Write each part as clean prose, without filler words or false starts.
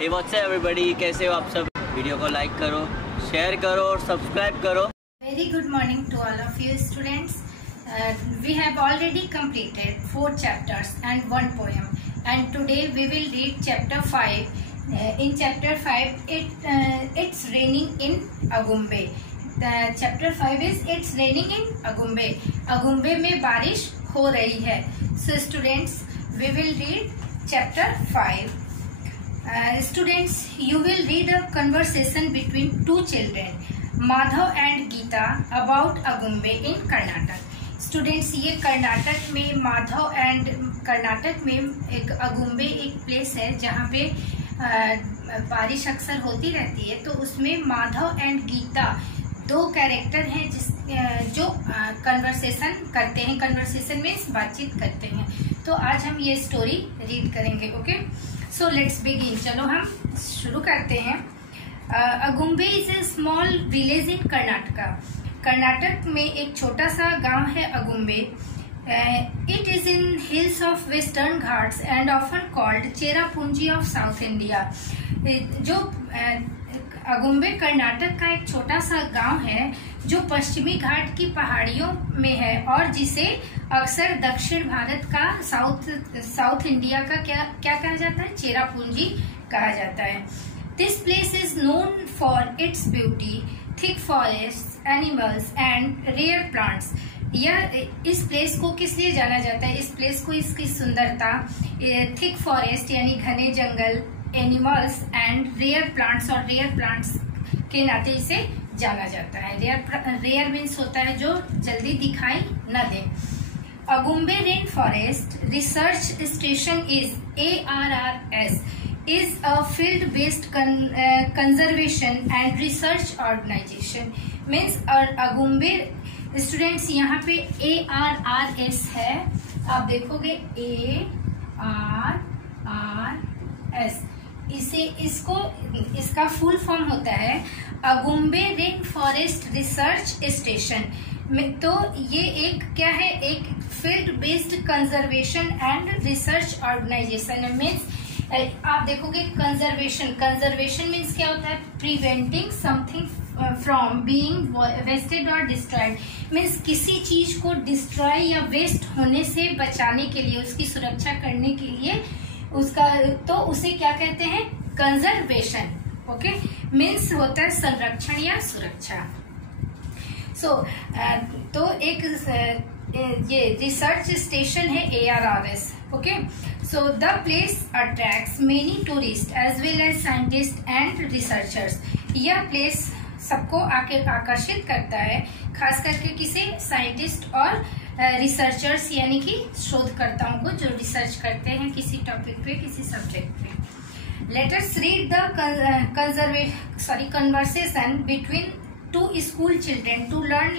Hey what's up everybody, कैसे हो आप सब। वीडियो को लाइक करो, शेयर करो और सब्सक्राइब करो। Very good morning to all of you students. We have already completed 4 chapters and 1 poem, and today we will read chapter 5. In chapter 5 it's raining in Agumbe. The chapter 5 is it's raining in Agumbe. Agumbe में बारिश हो रही है. So students, we will read chapter 5. Students, you will read a conversation between 2 children, Madhav and Geeta, about Agumbe in Karnataka. Students, ये कर्नाटक में Madhav and Karnataka में एक अगुम्बे एक प्लेस है जहाँ पे बारिश अक्सर होती रहती है. तो उसमें माधव एंड गीता 2 कैरेक्टर हैं जो कन्वर्सेशन करते हैं. कन्वर्सेशन में बातचीत करते हैं. तो आज हम ये स्टोरी रीड करेंगे. Okay, so let's begin. चलो हम शुरू करते हैं. Agumbe is a small village in Karnataka. Karnataka में एक छोटा सा गांव है Agumbe. It is in hills of western Ghats and often called Cherrapunji of south India. जो अगुम्बे कर्नाटक का एक छोटा सा गांव है जो पश्चिमी घाट की पहाड़ियों में है और जिसे अक्सर दक्षिण भारत का साउथ इंडिया का क्या कहा जाता है, चेरापूंजी कहा जाता है. This place is known for its beauty, thick forest, animals and rare plants. इस प्लेस को किस लिए जाना जाता है? इस प्लेस को इसकी सुंदरता, थिक फॉरेस्ट यानी घने जंगल, एनिमल्स एंड रेयर प्लांट्स और रेयर प्लांट्स के नाते इसे जाना जाता है. रेयर मीन्स होता है जो जल्दी दिखाई न दे. Agumbe rain forest research station is ARRS is a field-based conservation and research organization. Means Agumbe students यहाँ पे ARRS है. आप देखोगे ARRS. इसका फुल फॉर्म होता है Agumbe rain forest research station. तो ये एक क्या है, एक field based conservation and research organisation है. मीन्स आप देखोगे कंजर्वेशन मीन्स क्या होता है, preventing something from being wasted और डिस्ट्रॉयड. मीन्स किसी चीज को डिस्ट्रॉय या वेस्ट होने से बचाने के लिए, उसकी सुरक्षा करने के लिए उसका, तो उसे क्या कहते हैं, कंजर्वेशन. ओके, मीन्स होता है संरक्षण या सुरक्षा. सो तो एक ये रिसर्च स्टेशन है ARRS. Okay, so the place attracts many tourist as well as scientist and researchers. यह प्लेस सबको आकर्षित करता है, खास करके किसी साइंटिस्ट और रिसर्चर्स यानी कि शोधकर्ताओं को जो रिसर्च करते हैं किसी टॉपिक पे, किसी सब्जेक्ट पे. Let us read the conversation between 2 school children to learn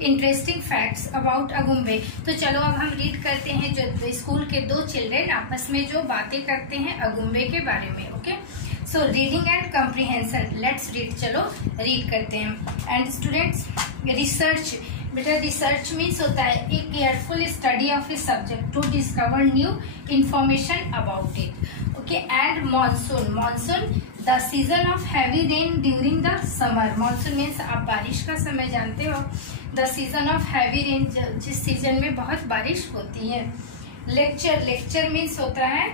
interesting facts about Agumbe. तो चलो अब हम रीड करते हैं जो स्कूल के 2 चिल्ड्रेन आपस में जो बातें करते हैं अगुम्बे के बारे में. Okay, so reading and comprehension. Let's read. चलो रीड करते हैं. And students, research. बेटा रिसर्च मीन्स होता है a careful study of a subject to discover new information about it. Okay, and monsoon the season of heavy rain during the summer. Monsoon means आप बारिश का समय जानते हो. The season of heavy rain, जिस season में बहुत बारिश होती है. लेक्चर मीन्स होता है,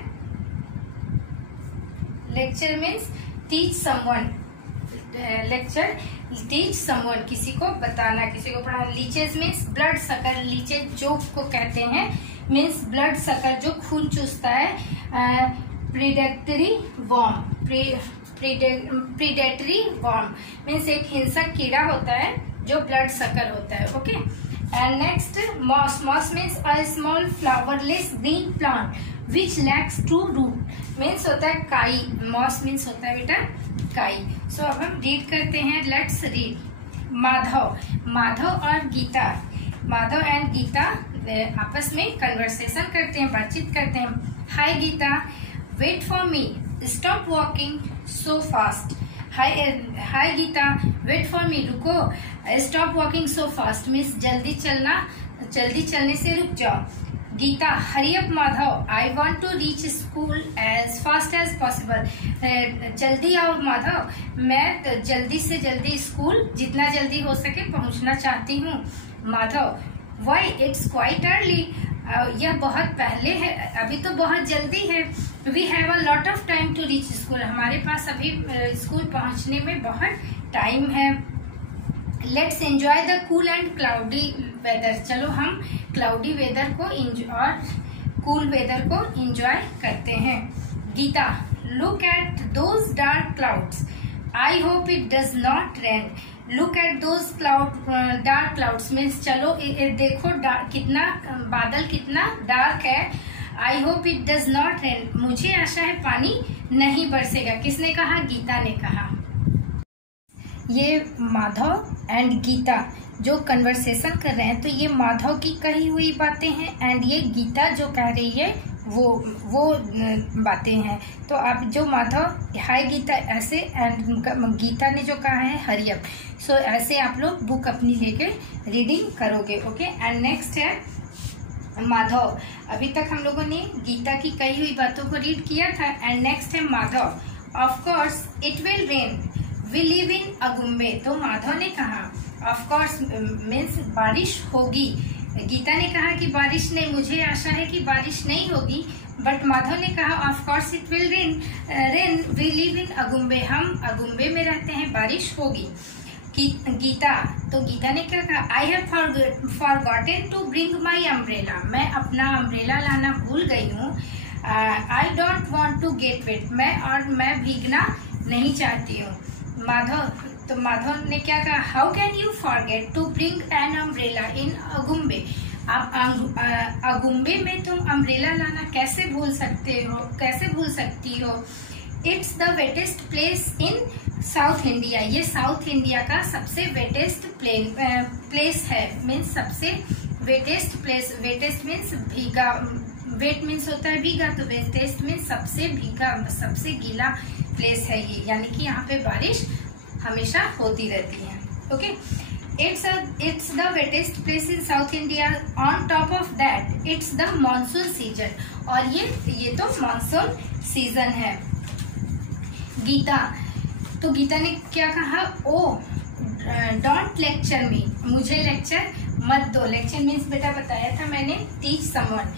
lecture means teach someone. Lecture teach someone, किसी को बताना, किसी को पढ़ाना. Leeches means blood sucker. Leeches जो को कहते हैं मीन्स ब्लड सकर, जो खून चूसता है. Predatory worm. Predatory worm means एक हिंसक कीड़ा होता है जो ब्लड सकर होता है. Okay, and next moss means a small flowerless green plant which lacks true root. Means होता है काई. मॉस मीन्स होता है बेटा काई. सो अब हम रीड करते हैं. Let's read. माधव और गीता. माधव एंड गीता आपस में कन्वर्सेशन करते हैं, बातचीत करते हैं. Hi Geeta, wait for me, stop walking so fast. Hi Geeta, wait for me, रुको. Stop walking so fast means जल्दी चलने से रुक जाओ. Geeta, hurry up Madhav, I want to reach school as fast as possible. जल्दी आओ माधव, मैं जल्दी से जल्दी स्कूल जितना जल्दी हो सके पहुंचना चाहती हूँ। Madhav, why it's quite early, यह बहुत पहले है, अभी तो बहुत जल्दी है। We have a lot of time to reach school, हमारे पास अभी स्कूल पहुंचने में बहुत टाइम है। Let's enjoy the cool and cloudy weather, चलो हम क्लाउडी वेदर को और कूल वेदर को एंजॉय करते हैं। Geeta, look at those dark clouds, I hope it does not rain. Look at those dark clouds means चलो देखो कितना बादल कितना डार्क है। I hope it does not rain, मुझे आशा है पानी नहीं बरसेगा। किसने कहा? गीता ने कहा। ये माधव एंड गीता जो कन्वर्सेशन कर रहे हैं, तो ये माधव की कही हुई बातें हैं एंड ये गीता जो कह रही है वो बातें हैं। तो आप जो माधव हाय गीता ऐसे एंड गीता ने जो कहा है हरी अप, सो ऐसे आप लोग बुक अपनी लेके रीडिंग करोगे। ओके, एंड नेक्स्ट है माधव। अभी तक हम लोगों ने गीता की कही हुई बातों को रीड किया था एंड नेक्स्ट है Madhav. Of course it will rain, we live in Agumbe. तो माधव ने कहा ऑफ कोर्स मीन्स बारिश होगी। गीता ने कहा कि बारिश नहीं, मुझे आशा है कि बारिश नहीं होगी, बट माधव ने कहा of course it will rain, we live in Agumbe, हम अगुम्बे में रहते हैं, बारिश होगी। गीता, तो गीता ने क्या कहा? I have forgotten to bring my umbrella, मैं अपना अम्ब्रेला लाना भूल गई हूँ। I don't want to get wet, मैं भीगना नहीं चाहती हूँ। माधव, तो माधव ने क्या कहा? How can you forget to bring an umbrella in Agumbe, आप अगुम्बे में तुम अम्ब्रेला लाना कैसे भूल सकती हो? It's the wettest place in south India, ये साउथ इंडिया का सबसे वेटेस्ट प्लेस है, मीन्स सबसे वेटेस्ट प्लेस। वेटेस्ट मीन्स भीगा, वेट मीन्स होता है भीगा, तो वेटेस्ट मीन्स सबसे भीगा, सबसे गीला प्लेस है ये, यानी कि यहाँ पे बारिश हमेशा होती रहती है। Okay, it's the wettest place in south India. On top of that it's the monsoon season, और ये तो मानसून सीजन है। गीता, तो गीता ने क्या कहा? ओ डोंट लेक्चर मी, मुझे लेक्चर मत दो। लेक्चर मीन्स बेटा बताया था मैंने, टीच समवन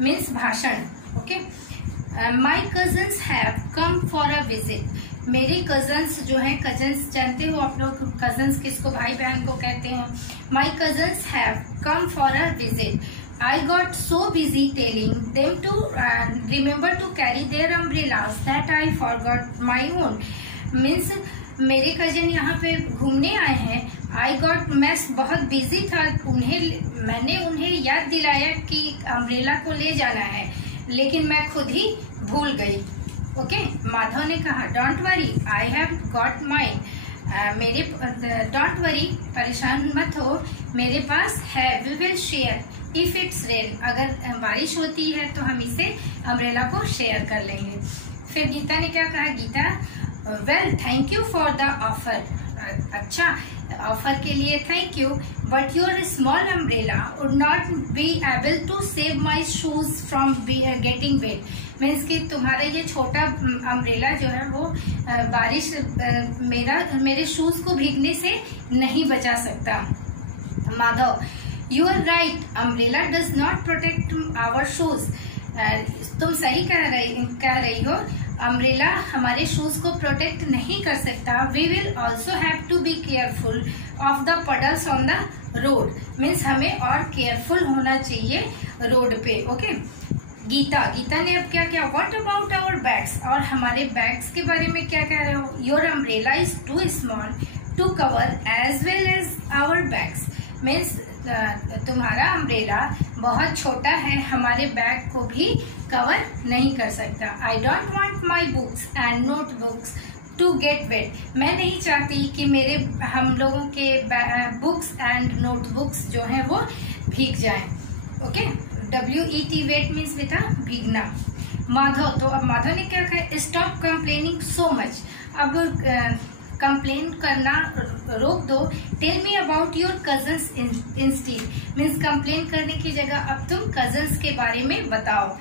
मीन्स भाषण। Okay, my cousins have come for a visit, मेरे कजन्स जो हैं, कजन्स जानते हो आप लोग कजन्स किसको, भाई बहन को कहते हैं। My cousins have come for a visit, I got so busy telling them to remember to carry their umbrellas that I forgot my own. Means मेरे कजन यहाँ पे घूमने आए हैं, आई गॉट, मैं बहुत बिजी था, मैंने उन्हें याद दिलाया कि अम्ब्रेला को ले जाना है, लेकिन मैं खुद ही भूल गई। ओके, माधव ने कहा don't worry I have got mine, मेरे डोंट वरी परेशान मत हो, मेरे पास है। We will share if it's rain, अगर बारिश होती है तो हम इसे अम्ब्रेला को शेयर कर लेंगे। फिर गीता ने क्या कहा? Geeta, well thank you for the offer, अच्छा ऑफर के लिए thank you, but your small umbrella would not be able to save my shoes from getting wet. Means कि तुम्हारा ये छोटा अम्ब्रेला जो है वो बारिश मेरे शूज को भीगने से नहीं बचा सकता। Madhav, you are right, umbrella does not protect our shoes, तुम सही कह रही हो, अम्ब्रेला हमारे शूज को प्रोटेक्ट नहीं कर सकता। We will also have to be careful of the puddles on the road, means हमें और केयरफुल होना चाहिए रोड पे। ओके, गीता ने अब क्या किया? व्हाट अबाउट आवर बैग्स, और हमारे बैग्स के बारे में क्या कह रहे हो? Your umbrella is too small to cover as well as our bags, means तुम्हारा अम्ब्रेला बहुत छोटा है, हमारे बैग को भी कवर नहीं कर सकता। I don't want my books and notebooks to get wet, मैं नहीं चाहती कि हम लोगों के बुक्स एंड नोटबुक्स जो हैं वो भीग जाएं। ओके, WET वेट मीन्स बेटा भीगना। माधव, तो अब माधव ने क्या कहा? स्टॉप कंप्लेनिंग सो मच, अब कंप्लेन करना रोक दो। Tell me about your cousins instead, means complain करने की जगह अब तुम कजन्स के बारे में बताओ।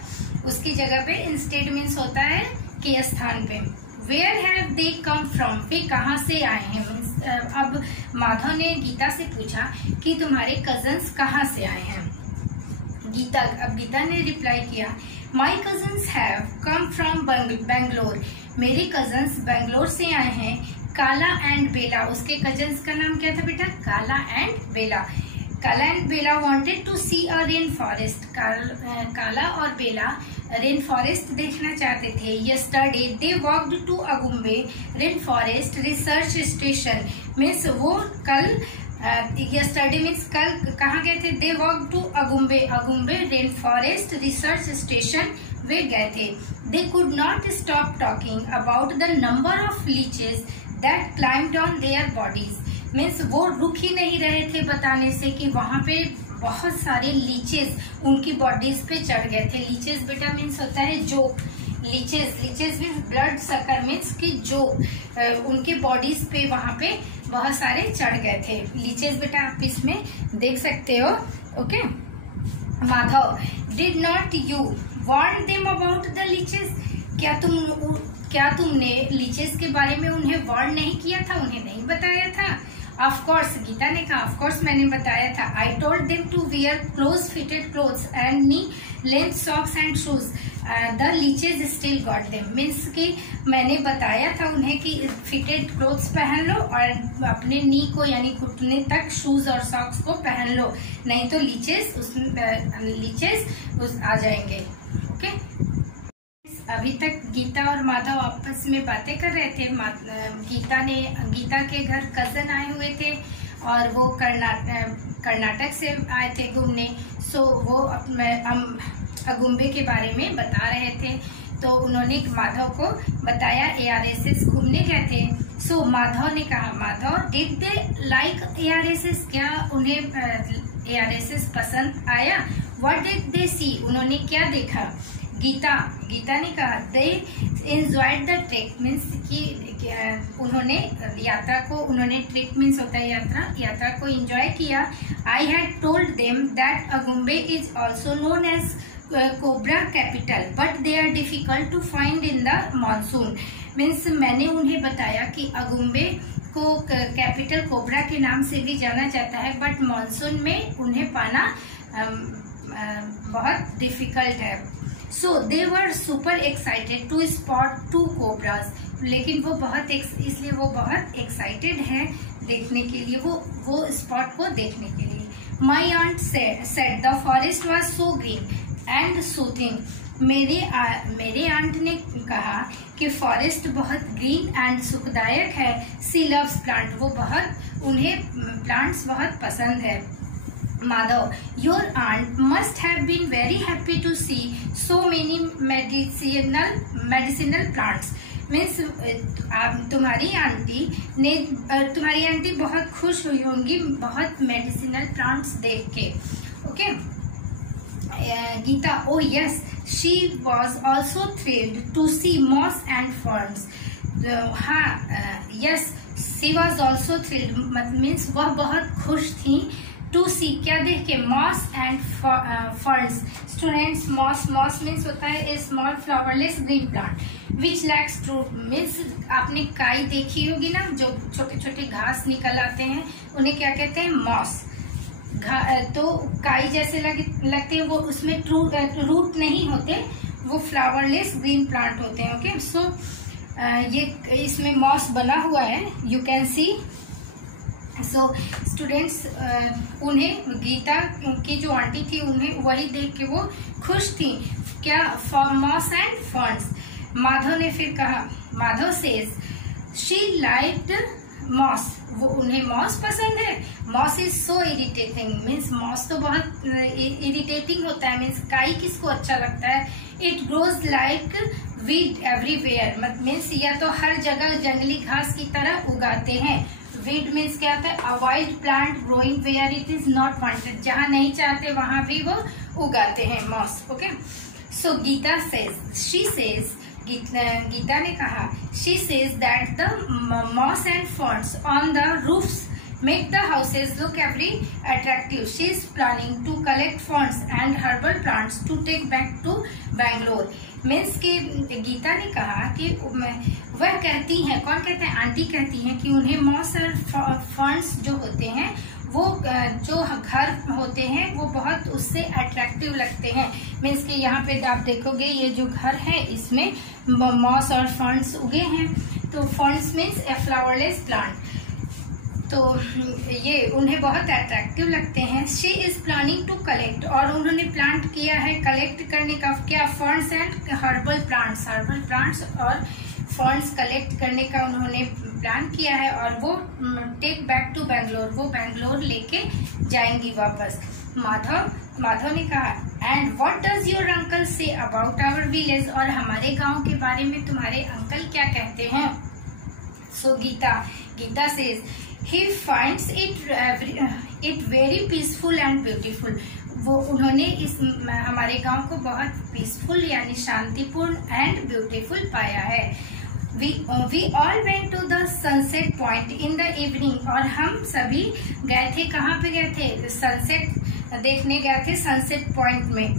उसकी जगह पे इंस्टेड मीन्स होता है के स्थान पे। Where have they come from, वे कहाँ से आए हैं। अब माधव ने गीता से पूछा कि तुम्हारे कजन्स कहाँ से आए हैं। गीता ने रिप्लाई किया, माई cousins have come from Bangalore, मेरे कजन्स बेंगलोर से आए हैं। काला एंड बेला, उसके कजन्स का नाम क्या था बेटा, काला and Bela. Kala and Bela wanted to see a rain forest, Kala और बेला रेन फॉरेस्ट देखना चाहते थे। Yesterday they walked to Agumbe rain forest research station, means वो कल यस्टरडे मीन्स कल कहाँ गए थे। They walk to Agumbe rain forest research station वे गए थे। They could not stop talking about the number of leeches that climbed on their bodies, means वो रुक ही नहीं रहे थे बताने से कि वहां पे बहुत सारे लीचेस उनकी बॉडीज पे चढ़ गए थे। लीचेस बेटा मीन्स होता है joke, leches means blood sucker, means की जो उनके बॉडीज पे वहां पे बहुत सारे चढ़ गए थे। लीचेस बेटा आप इसमें देख सकते हो। Okay, Madhav, did not you warn them about the leeches, क्या तुमने लीचेस के बारे में उन्हें वार्न नहीं किया था, उन्हें नहीं बताया था। ऑफ कोर्स, गीता ने कहा ऑफ कोर्स मैंने बताया था। I told them to wear close fitted clothes and knee length socks and shoes, the leeches still got them, means कि मैंने बताया था उन्हें कि फिटेड क्लोथ्स पहन लो और अपने नी को यानी घुटने तक शूज और सॉक्स को पहन लो, नहीं तो लीचेस आ जाएंगे। ओके, अभी तक गीता और माधव आपस में बातें कर रहे थे। गीता के घर कजन आए हुए थे और वो कर्नाटक से आए थे घूमने। सो वो अगुम्बे के बारे में बता रहे थे, तो उन्होंने माधव को बताया ARSS घूमने गए थे। सो माधव ने कहा, Madhav did they like ARSS, क्या उन्हें ARSS पसंद आया। व्हाट डिड दे सी, उन्होंने क्या देखा। गीता ने कहा, दे एंजॉयड द ट्रिप, मीन्स कि उन्होंने ट्रिप मीन्स होता है यात्रा को एंजॉय किया। I had told them that Agumbe is also known as cobra capital but they are difficult to find in the monsoon, means मैंने उन्हें बताया कि अगुम्बे को कैपिटल कोबरा के नाम से भी जाना जाता है, बट मानसून में उन्हें पाना बहुत डिफिकल्ट है। So they were super excited to spot 2 cobras, लेकिन वो इसलिए वो बहुत एक्साइटेड है देखने के लिए, वो स्पॉट को देखने के लिए। My aunt said the forest was so green and soothing, मेरे आंट ने कहा कि फॉरेस्ट बहुत ग्रीन एंड सुखदायक है। सी लव्स प्लांट, उन्हें प्लांट्स बहुत पसंद है। Madhav, your aunt must have been very happy to see so many medicinal plants, means तुम्हारी आंटी बहुत खुश हुई होंगी बहुत मेडिसिनल प्लांट्स देख के। Okay, Geeta, oh yes, she was also thrilled to see moss and ferns. हाँ, yes, she was also thrilled means वह बहुत खुश थी टू सी, क्या देख के, moss and ferns. Students, moss means होता है a small flowerless green plant which lacks true root, means आपने काई देखी होगी ना, जो छोटे छोटे घास निकल आते हैं, उन्हें क्या कहते हैं, मॉस। तो काई जैसे लगते हैं, वो उसमें रूट नहीं होते, वो फ्लावरलेस ग्रीन प्लांट होते हैं। ओके, सो ये इसमें मॉस बना हुआ है, you can see. So students, उन्हें गीता की जो आंटी थी उन्हें वही देख के वो खुश थी, क्या, for moss and ferns. Madhav ने फिर कहा, Madhav says she liked moss, वो उन्हें मॉस पसंद है। Moss is so irritating, means moss तो बहुत इरिटेटिंग होता है, मीन्स काई किसको अच्छा लगता है। It grows like weed everywhere, means या तो हर जगह जंगली घास की तरह उगाते हैं। वीड मीन्स क्या होता है, a wild plant growing where it is not wanted, जहां नहीं चाहते वहां भी वो उगाते हैं, moss. Okay, so Geeta says, she says Geeta ने कहा, she says that the moss and ferns on the roofs make the houses look very attractive. She is planning to collect ferns and herbal plants to take back to Bangalore. Means कि गीता ने कहा कि वह कहती हैं, कौन कहते हैं, आंटी कहती हैं कि उन्हें मॉस और फर्न्स जो होते हैं वो जो घर होते हैं वो बहुत उससे अट्रैक्टिव लगते हैं। मीन्स कि यहाँ पे आप देखोगे ये जो घर है इसमें मॉस और फर्न्स उगे हैं। तो ferns means a flowerless plant, तो ये उन्हें बहुत अट्रैक्टिव लगते हैं। She is planning to collect, और उन्होंने प्लांट किया है कलेक्ट करने का क्या, फर्न्स एंड हर्बल प्लांट्स और फर्न्स कलेक्ट करने का उन्होंने प्लान किया है, और वो टेक बैक टू बैंगलोर, वो बैंगलोर लेके जाएंगी वापस। माधव ने कहा, and what does your uncle say about our village, और हमारे गांव के बारे में तुम्हारे अंकल क्या कहते हैं। So Geeta says, he finds it very peaceful and beautiful. वो उन्होंने इस हमारे गांव को बहुत पीसफुल यानी शांतिपूर्ण एंड ब्यूटीफुल पाया है। We all went to the sunset point in the evening, और हम सभी गए थे, कहाँ पे गए थे, सनसेट देखने गए थे सनसेट पॉइंट में।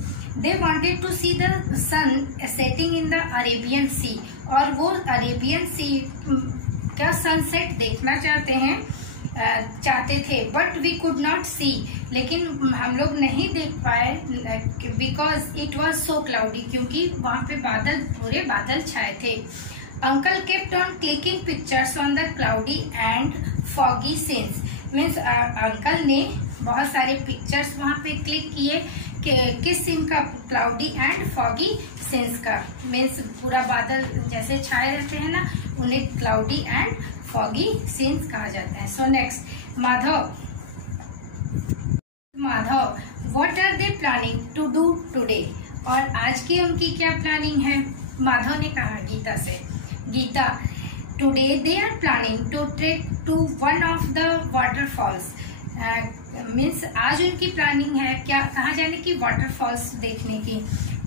They wanted to see the sun setting in the Arabian Sea, और वो अरेबियन सी का सनसेट देखना चाहते थे, बट वी कुड नॉट सी, लेकिन हम लोग नहीं देख पाए, because it was so cloudy, क्योंकि वहाँ पे पूरे बादल छाए थे। Uncle kept on clicking pictures on the cloudy and foggy scenes, means uncle ने बहुत सारे पिक्चर्स वहाँ पे क्लिक किए, किस सीन का, क्लाउडी एंड फॉगी सीन्स का, मीन्स पूरा बादल जैसे छाए रहते हैं ना, उन्हें क्लाउडी एंड फॉगी सीन्स कहा जाता है। So next, Madhav, what are they planning to do today, और आज की उनकी क्या प्लानिंग है। माधव ने कहा Geeta, today they are planning to trek to one of the waterfalls, means आज उनकी प्लानिंग है क्या, कहाँ जाने की, वाटरफॉल्स देखने की।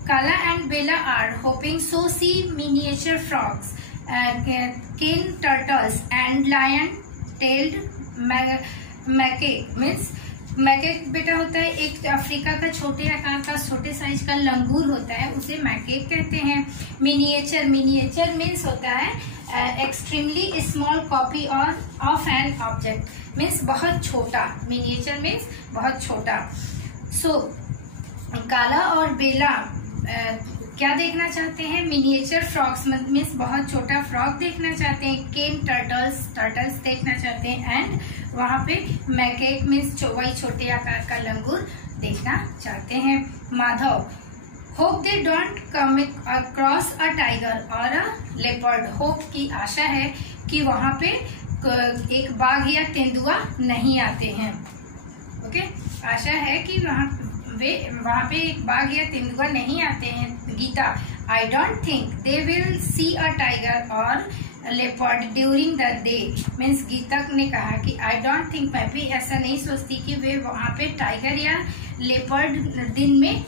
Kala and Bela are hoping so see miniature frogs, cane turtles and lion tailed macaque, means macaque बेटा होता है एक अफ्रीका का छोटे आकार का छोटे साइज का लंगूर होता है, उसे मैकेक कहते हैं। मिनिएचर मीन्स होता है extremely small copy of an object, means बहुत छोटा, मिनिएचर मीन्स बहुत छोटा। सो काला और बेला क्या देखना चाहते हैं, मिनिएचर फ्रॉग्स मीन्स बहुत छोटा फ्रॉग देखना चाहते हैं। केन टर्टल्स देखना चाहते हैं, एंड वहाँ पे मैकेक मीन्स वही छोटे आकार का लंगूर देखना चाहते हैं। Madhav, hope they don't come across a tiger और अ लेपर्ड, होप की आशा है कि वहाँ पे एक बाघ या तेंदुआ नहीं आते हैं। ओके, आशा है कि वहाँ पे एक बाघ या तेंदुआ नहीं आते हैं। Geeta, I don't think they will see a tiger और leopard during the day, means Geeta ने कहा कि आई डोंट थिंक, मैं भी ऐसा नहीं सोचती कि वे वहाँ पे टाइगर या लेपर्ड दिन में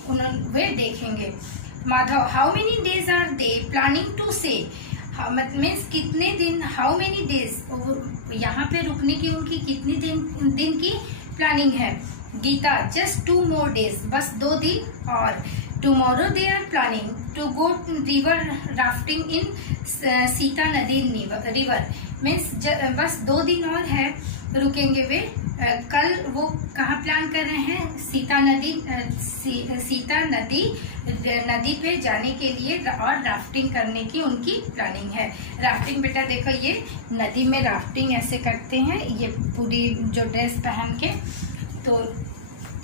वे देखेंगे। Madhav, how many days are they planning to stay, means कितने दिन, हाउ मेनी डेज, यहाँ पे रुकने की उनकी कितनी दिन की प्लानिंग है। गीता, जस्ट 2 more days, बस 2 दिन और। Tomorrow they are planning to go river rafting in Sita नदी रिवर, मीन्स बस 2 दिन और है, रुकेंगे वे। कल वो कहाँ प्लान कर रहे हैं, सीता नदी पे जाने के लिए और राफ्टिंग करने की उनकी प्लानिंग है। राफ्टिंग बेटा देखो, ये नदी में राफ्टिंग ऐसे करते हैं, ये पूरी जो ड्रेस पहन के। तो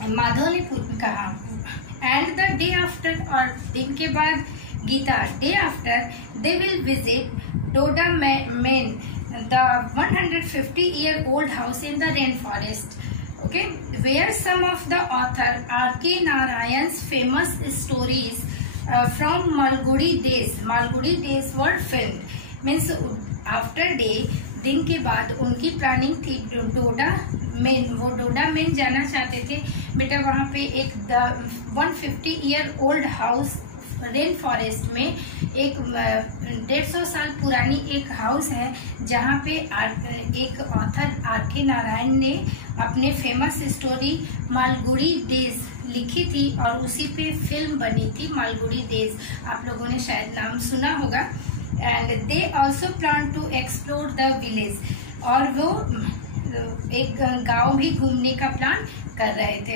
माधव ने कहा, एंड द डे आफ्टर, और दिन के बाद। Geeta, day after they will visit Dodda Mane, the 150-year-old house in the rainforest, okay, where some of the author R.K. Narayan's famous stories from Malgudi days were filmed, means after day, दिन के बाद उनकी planning थी डोडा main जाना चाहते थे बेटा। वहाँ पे एक 150-year-old हाउस रेन फॉरेस्ट में एक 150 साल पुरानी एक हाउस है, जहाँ पे एक ऑथर आर.के. नारायण ने अपने फेमस स्टोरी मालगुडी डेज लिखी थी और उसी पे फिल्म बनी थी मालगुडी डेज। आप लोगों ने शायद नाम सुना होगा। And they also plan to explore the village, और वो एक गांव भी घूमने का प्लान कर रहे थे।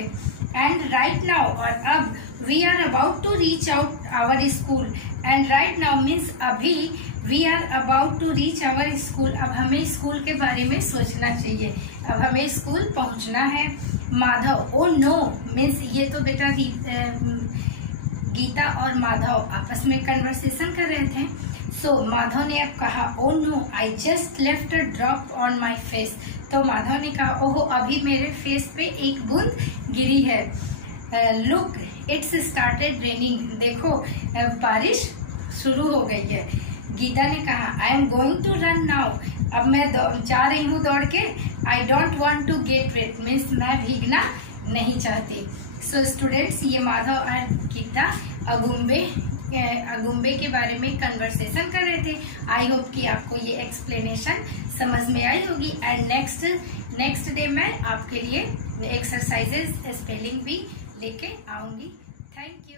एंड राइट नाउ, और अब we are about to reach out our school. And right now means अभी, we are about to reach our school. अब हमें स्कूल के बारे में सोचना चाहिए, अब हमें स्कूल पहुंचना है। माधव, ओ नो मीन्स ये तो बेटा गीता और माधव आपस में कन्वर्सेशन कर रहे थे। सो माधव ने अब कहा, oh no I just left a drop on my face. तो माधव ने कहा, ओहो अभी मेरे फेस पे एक बूंद गिरी है। लुक इट्स स्टार्टेड रेनिंग, देखो बारिश शुरू हो गई है। गीता ने कहा, I am going to run now, अब मैं जा रही हूँ दौड़ के। I don't want to get wet means मैं भीगना नहीं चाहती। सो स्टूडेंट्स, ये माधव और गीता अगुम्बे के बारे में कन्वर्सेशन कर रहे थे। आई होप कि आपको ये एक्सप्लेनेशन समझ में आई होगी। एंड नेक्स्ट डे मैं आपके लिए एक्सरसाइजेस स्पेलिंग भी लेके आऊंगी। Thank you.